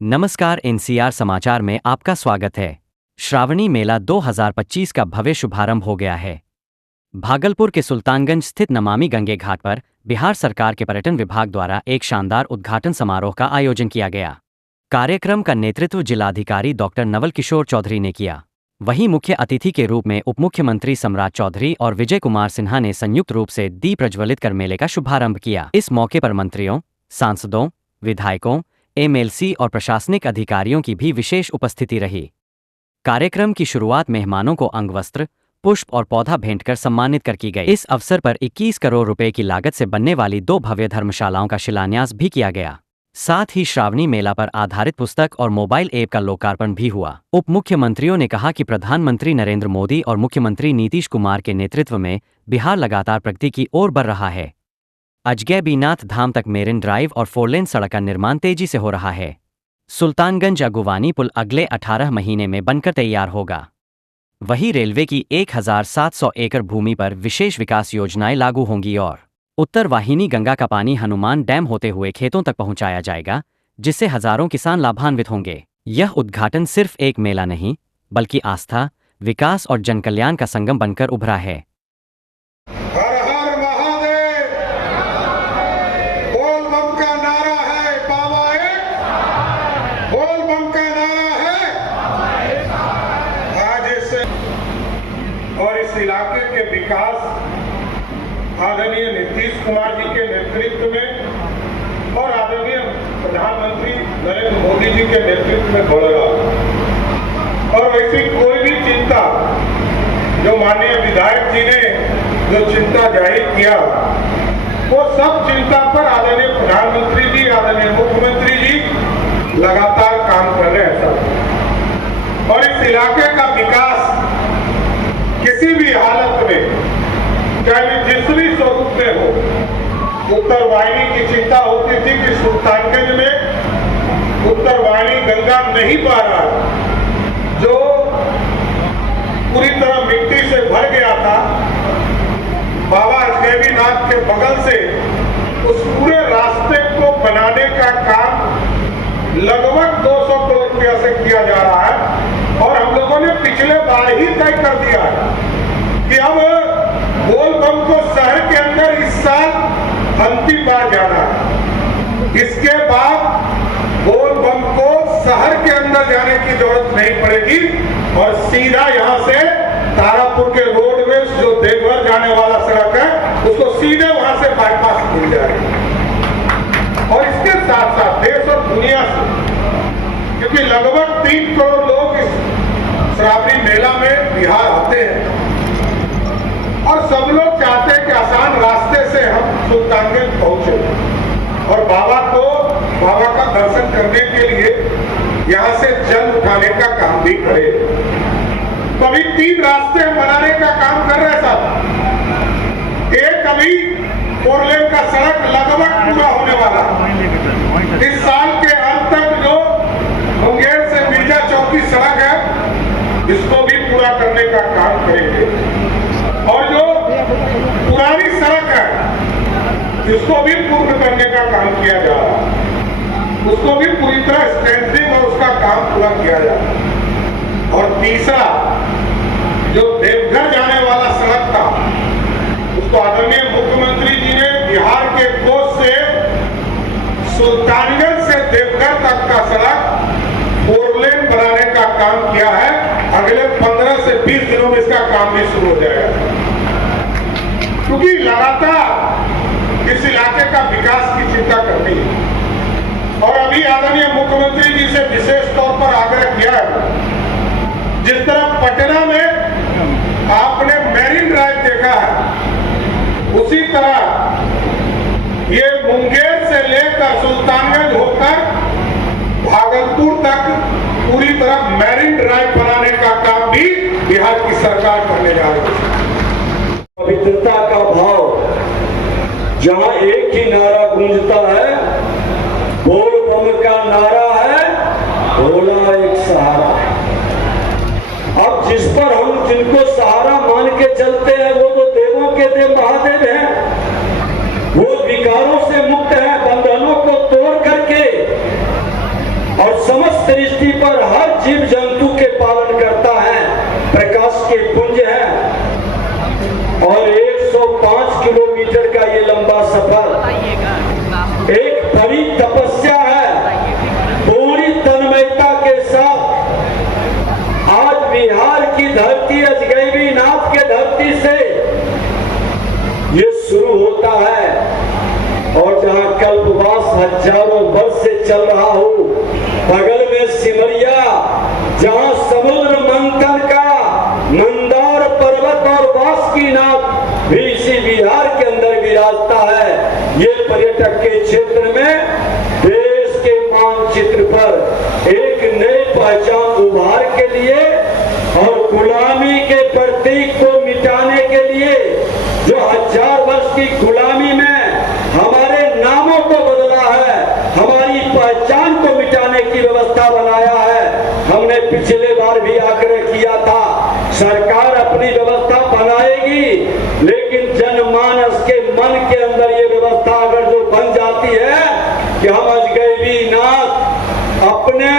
नमस्कार, एनसीआर समाचार में आपका स्वागत है। श्रावणी मेला 2025 का भव्य शुभारंभ हो गया है। भागलपुर के सुल्तानगंज स्थित नमामि गंगे घाट पर बिहार सरकार के पर्यटन विभाग द्वारा एक शानदार उद्घाटन समारोह का आयोजन किया गया। कार्यक्रम का नेतृत्व जिलाधिकारी डॉक्टर नवल किशोर चौधरी ने किया। वहीं मुख्य अतिथि के रूप में उप मुख्यमंत्री सम्राट चौधरी और विजय कुमार सिन्हा ने संयुक्त रूप से दीप प्रज्वलित कर मेले का शुभारंभ किया। इस मौके पर मंत्रियों, सांसदों, विधायकों, एमएलसी और प्रशासनिक अधिकारियों की भी विशेष उपस्थिति रही। कार्यक्रम की शुरुआत मेहमानों को अंगवस्त्र, पुष्प और पौधा भेंट कर सम्मानित कर की गई। इस अवसर पर 21 करोड़ रुपए की लागत से बनने वाली 2 भव्य धर्मशालाओं का शिलान्यास भी किया गया। साथ ही श्रावणी मेला पर आधारित पुस्तक और मोबाइल ऐप का लोकार्पण भी हुआ। उप मुख्यमंत्रियों ने कहा कि प्रधानमंत्री नरेंद्र मोदी और मुख्यमंत्री नीतीश कुमार के नेतृत्व में बिहार लगातार प्रगति की ओर बढ़ रहा है। अजगैबीनाथ धाम तक मेरिन ड्राइव और 4 लेन सड़क का निर्माण तेजी से हो रहा है। सुल्तानगंज अगुवानी पुल अगले 18 महीने में बनकर तैयार होगा। वहीं रेलवे की 1700 एकड़ भूमि पर विशेष विकास योजनाएं लागू होंगी और उत्तर वाहिनी गंगा का पानी हनुमान डैम होते हुए खेतों तक पहुंचाया जाएगा, जिससे हजारों किसान लाभान्वित होंगे। यह उद्घाटन सिर्फ एक मेला नहीं, बल्कि आस्था, विकास और जनकल्याण का संगम बनकर उभरा है। और इस इलाके के विकास आदरणीय नीतीश कुमार जी के नेतृत्व में और आदरणीय प्रधानमंत्री नरेंद्र मोदी जी के नेतृत्व में बढ़ रहा। और वैसी कोई भी चिंता जो माननीय विधायक जी ने जो चिंता जाहिर किया, वो सब चिंता पर आदरणीय प्रधानमंत्री जी, आदरणीय मुख्यमंत्री जी लगातार काम कर रहे हैं सब। और इस इलाके का विकास किसी भी हालत में, चाहे जिस भी स्वरूप में हो, उत्तर वाहिनी की चिंता होती थी कि सुल्तानगंज में उत्तर वाहिनी गंगा नहीं बह रहा, जो पूरी तरह मिट्टी से भर गया था। बाबा अजगैबीनाथ के बगल से उस पूरे रास्ते को बनाने का काम लगभग 200 करोड़ रुपया से किया जा रहा है। और हम लोगों ने पिछले बार ही तय कर दिया है कि अब बोलबम को शहर के अंदर इस साल अंतिम बार जाना है। इसके बाद बोलबम को शहर के अंदर जाने की जरूरत नहीं पड़ेगी और सीधा यहां से तारापुर के रोडवेज जो देवघर जाने वाला सड़क है, उसको सीधे वहां से बाईपास मिल जाएगी। और इसके साथ साथ देश और दुनिया से, क्योंकि लगभग 3 करोड़ लोग इस श्रावणी मेला में बिहार आते हैं और सब लोग चाहते हैं कि आसान रास्ते से हम सुल्तानगंज पहुंचे और बाबा का दर्शन करने के लिए यहां से जल उठाने का काम भी करें। तो अभी 3 रास्ते बनाने का काम कर रहे हैं साहब। एक अभी 4 लेन का सड़क लगभग पूरा होने वाला, इस साल के अंत तक जो मुंगेर से मिर्जा चौकी सड़क है, इसको भी पूरा करने का काम करेंगे। और जो पुरानी सड़क है, इसको भी पूर्ण करने का काम किया जा रहा है, उसको भी पूरी तरह स्ट्रेंथनिंग और उसका काम पूरा किया जा रहा है। और तीसरा, जो देवघर जाने वाला सड़क था, उसको आदरणीय मुख्यमंत्री जी ने बिहार के कोष से सुल्तानगंज से देवघर तक का सड़क 4 लेन बनाने का काम किया है। अगले 15 से 20 दिनों में इसका काम भी शुरू हो जाएगा, क्योंकि लगातार इस इलाके का विकास की चिंता करनी है। और अभी आदरणीय मुख्यमंत्री जी से विशेष तौर पर आग्रह किया है, जिस तरह पटना में आपने मेरिन ड्राइव देखा है, उसी तरह ये मुंगेर से लेकर सुल्तानगंज होकर भागलपुर तक पूरी तरह मेरिन ड्राइव बनाने का काम भी बिहार की सरकार करने जा रही है। पवित्रता का भाव, जहां एक ही नारा गूंजता है, बोल बम का नारा है, भोला एक सहारा है। अब जिस पर हम जिनको सहारा मान के चलते हैं, वो तो देवों के देव महादेव हैं। वो विकारों से मुक्त है, बंधनों को तोड़ करके और समस्त सृष्टि पर हर जीव जंतु के पालन करता है, प्रकाश के पुंज है। और 105 किलोमीटर का ये लंबा सफर एक बड़ी तपस्या है। पूरी तन्मयता के साथ आज बिहार की धरती अजगैबी नाथ के धरती से ये शुरू होता है, और जहां कल्पवास हजारों वर्ष से चल रहा हो, बगल में सिमरिया जहां समुद्र मंथन का मंदार पर्वत और बासुकीनाथ भी इसी बिहार के अंदर विराजता है। ये पर्यटक के क्षेत्र में देश के मानचित्र पर एक नई पहचान उभार के लिए और गुलामी के प्रतीक को मिटाने के लिए, जो 1000 वर्ष की गुलामी में हमारे नामों को बदला है, हमारी पहचान को मिटाने की व्यवस्था बनाया है। हमने पिछले बार भी आग्रह किया था, सरकार अपनी व्यवस्था बनाएगी, लेकिन जनमानस के मन के अंदर ये व्यवस्था अगर जो बन जाती है कि हम अजगैबी नाथ अपने